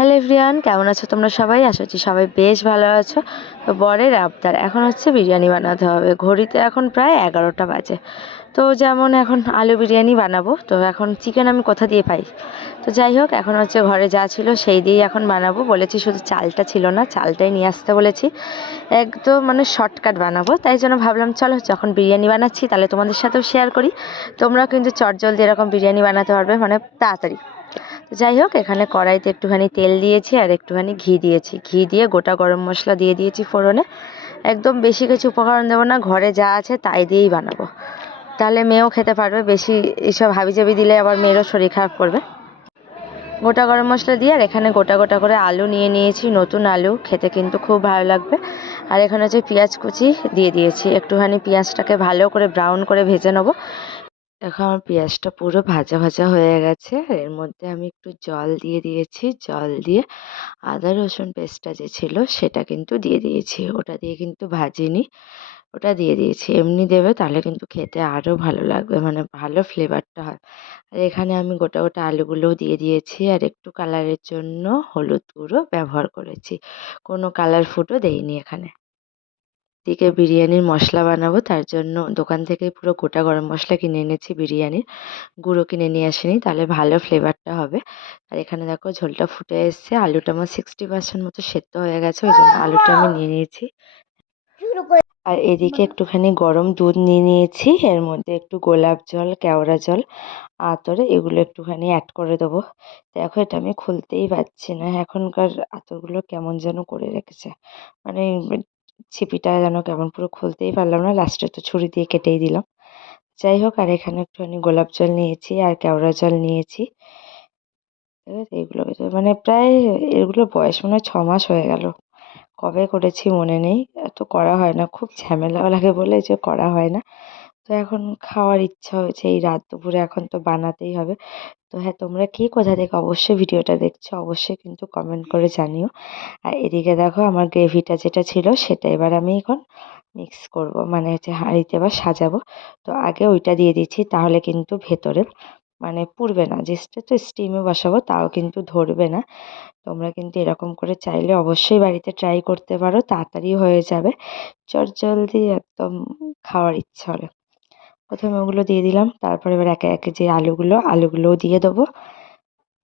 Hello everyone, কেমন আছো তোমরা সবাই? আশা করছি সবাই বেশ ভালো আছো। তো বরের আবদার এখন হচ্ছে বিরিয়ানি বানাতে হবে। ঘড়িতে এখন প্রায় 11টা বাজে। তো যেমন এখন আলু বিরিয়ানি বানাবো, তো এখন চিকেন আমি কোথা দিয়ে পাই? তো যাই হোক, এখন হচ্ছে ঘরে যা ছিল সেই দিয়েই এখন বানাবো। বলেছি শুধু চালটা ছিল না, চালটাই নিয়ে আসতে বলেছি। একদম মানে শর্টকাট বানাবো, তাই জন্য ভাবলাম চলো যখন বিরিয়ানি বানাচ্ছি তাহলে তোমাদের সাথেও শেয়ার করি। তোমরাও কিন্তু চটজলদি এরকম বিরিয়ানি বানাতে পারবে, মানে তাড়াতাড়ি। যাই হোক, এখানে কড়াইতে একটুখানি তেল দিয়েছি আর একটুখানি ঘি দিয়েছি। ঘি দিয়ে গোটা গরম মশলা দিয়ে দিয়েছি ফোড়নে। একদম বেশি কিছু উপকরণ দেবো না, ঘরে যা আছে তাই দিয়েই বানাবো। তাহলে মেয়েও খেতে পারবে, বেশি এইসব হাবিজাবি দিলে আবার মেয়েরও শরীর খারাপ করবে। গোটা গরম মশলা দিয়ে আর এখানে গোটা গোটা করে আলু নিয়ে নিয়েছি, নতুন আলু, খেতে কিন্তু খুব ভালো লাগবে। আর এখানে হচ্ছে পেঁয়াজ কুচি দিয়ে দিয়েছি। একটুখানি পেঁয়াজটাকে ভালো করে ব্রাউন করে ভেজে নেবো। দেখো আমার পেঁয়াজটা পুরো ভাজা ভাজা হয়ে গেছে। এর মধ্যে আমি একটু জল দিয়ে দিয়েছি। জল দিয়ে আদা রসুন পেস্টটা যে ছিল সেটা কিন্তু দিয়ে দিয়েছি। ওটা দিয়ে কিন্তু ভাজিনি, ওটা দিয়ে দিয়েছি। এমনি দেবে তাহলে কিন্তু খেতে আরও ভালো লাগবে, মানে ভালো ফ্লেভারটা হয়। আর এখানে আমি গোটা গোটা আলুগুলোও দিয়ে দিয়েছি আর একটু কালারের জন্য হলুদ গুঁড়ো ব্যবহার করেছি। কোনো কালার ফুডও দেইনি এখানে। দিকে বিরিয়ানির মশলা বানাবো, তার জন্য দোকান থেকে পুরো গোটা গরম মশলা কিনে এনেছি, বিরিয়ানির গুঁড়ো কিনে নিয়ে আসিনি, তাহলে ভালো ফ্লেভারটা হবে। আর এখানে দেখো ঝোলটা ফুটে এসছে, আলুটা আমার 60% মতো সেদ্ধ হয়ে গেছে, ওই জন্য আলুটা আমি নিয়ে নিয়েছি। আর এদিকে একটুখানি গরম দুধ নিয়ে নিয়েছি, এর মধ্যে একটু গোলাপ জল, কেওড়া জল, আতর এগুলো একটুখানি অ্যাড করে দেবো। দেখো এটা আমি খুলতেই পারছি না, এখনকার আতরগুলো কেমন যেন করে রেখেছে, মানে ছিপিটা যেন কেমন, পুরো খুলতেই পারলাম না, লাস্টে তো ছুরি দিয়ে কেটেই দিলাম। যাই হোক, আর এখানে একটুখানি গোলাপ জল নিয়েছি আর কেওড়া জল নিয়েছি। ঠিক আছে, এগুলো মানে প্রায় এগুলোর বয়স মনে হয় 6 মাস হয়ে গেল। কবে করেছি মনে নেই, এত করা হয় না, খুব ঝামেলাও লাগে বলে যে করা হয় না। তো এখন খাওয়ার ইচ্ছা হয়েছে এই রাত দুপুরে, এখন তো বানাতেই হবে। তো হ্যাঁ, তোমরা কে কোথা থেকে অবশ্যই ভিডিওটা দেখছো অবশ্যই কিন্তু কমেন্ট করে জানিও। আর এদিকে দেখো আমার গ্রেভিটা যেটা ছিল সেটা এবার আমি এখন মিক্স করব, মানে হচ্ছে হাঁড়িতে এবার সাজাবো। তো আগে ওইটা দিয়ে দিচ্ছি, তাহলে কিন্তু ভেতরে মানে পুড়বে না। জাস্ট একটু স্টিমে বসাবো, তাও কিন্তু ধরবে না। তোমরা কিন্তু এরকম করে চাইলে অবশ্যই বাড়িতে ট্রাই করতে পারো, তাড়াতাড়ি হয়ে যাবে, চটজলদি একদম খাওয়ার ইচ্ছা হলে। প্রথমে ওগুলো দিয়ে দিলাম, তারপর এবার একে একে যে আলুগুলোও দিয়ে দেবো।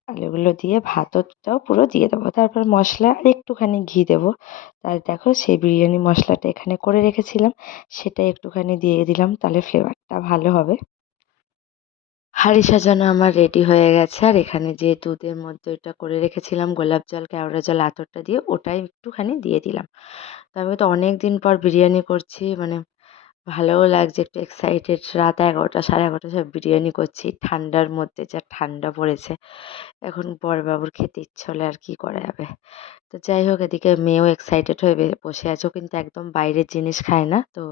আলুগুলো দিয়ে ভাতটাও পুরো দিয়ে দেবো, তারপর মশলা আর একটুখানি ঘি দেবো। আর দেখো সেই বিরিয়ানি মশলাটা এখানে করে রেখেছিলাম, সেটা একটুখানি দিয়ে দিলাম, তাহলে ফ্লেভারটা ভালো হবে। হাঁড়ি সাজানো আমার রেডি হয়ে গেছে। আর এখানে যে দুধের মধ্যে ওইটা করে রেখেছিলাম গোলাপ জল, কেওড়া জল, আতরটা দিয়ে ওটাই একটুখানি দিয়ে দিলাম। তো আমি তো অনেক দিন পর বিরিয়ানি করছি, মানে ভালোও লাগছে, একটু এক্সাইটেড। রাত 11টা 11:30 সব বিরিয়ানি করছি, ঠান্ডার মধ্যে যা ঠান্ডা পড়েছে। এখন বড়বাবুর খেতে ইচ্ছে হলে আর কি করা যাবে। তো যাই হোক, এদিকে মেয়েও এক্সাইটেড হয়ে বসে আছে, ও কিন্তু একদম বাইরের জিনিস খায় না। তো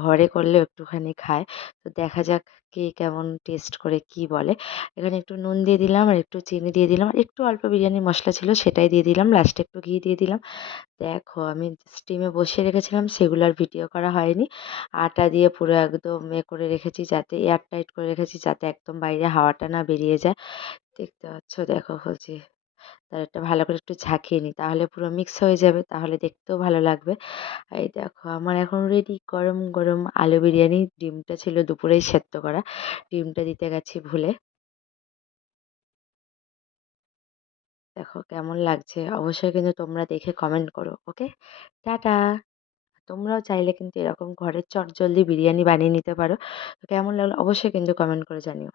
ঘরে করলেও একটুখানি খায়। তো দেখা যাক কে কেমন টেস্ট করে কি বলে। এখানে একটু নুন দিয়ে দিলাম আর একটু চিনি দিয়ে দিলাম আর একটু অল্প বিরিয়ানির মশলা ছিল সেটাই দিয়ে দিলাম, লাস্টে একটু ঘি দিয়ে দিলাম। দেখো আমি স্টিমে বসিয়ে রেখেছিলাম, সেগুলো আর ভিডিও করা হয়নি। আটা দিয়ে পুরো একদম করে রেখেছি, যাতে এয়ার টাইট করে রেখেছি, যাতে একদম বাইরে হাওয়াটা না বেরিয়ে যায়। দেখতে পাচ্ছ, দেখো হচ্ছে, তার একটা ভালো করে একটু ঝাঁকিয়ে নিই, তাহলে পুরো মিক্স হয়ে যাবে, তাহলে দেখতেও ভালো লাগবে। এই দেখো আমার এখন রেডি গরম গরম আলু বিরিয়ানি। ডিমটা ছিল দুপুরেই সেদ্ধ করা, ডিমটা দিতে গেছি ভুলে। দেখো কেমন লাগছে অবশ্যই কিন্তু তোমরা দেখে কমেন্ট করো। ওকে, টাটা। তোমরাও চাইলে কিন্তু এরকম ঘরের চটজলদি বিরিয়ানি বানিয়ে নিতে পারো। তো কেমন লাগলো অবশ্যই কিন্তু কমেন্ট করে জানিও।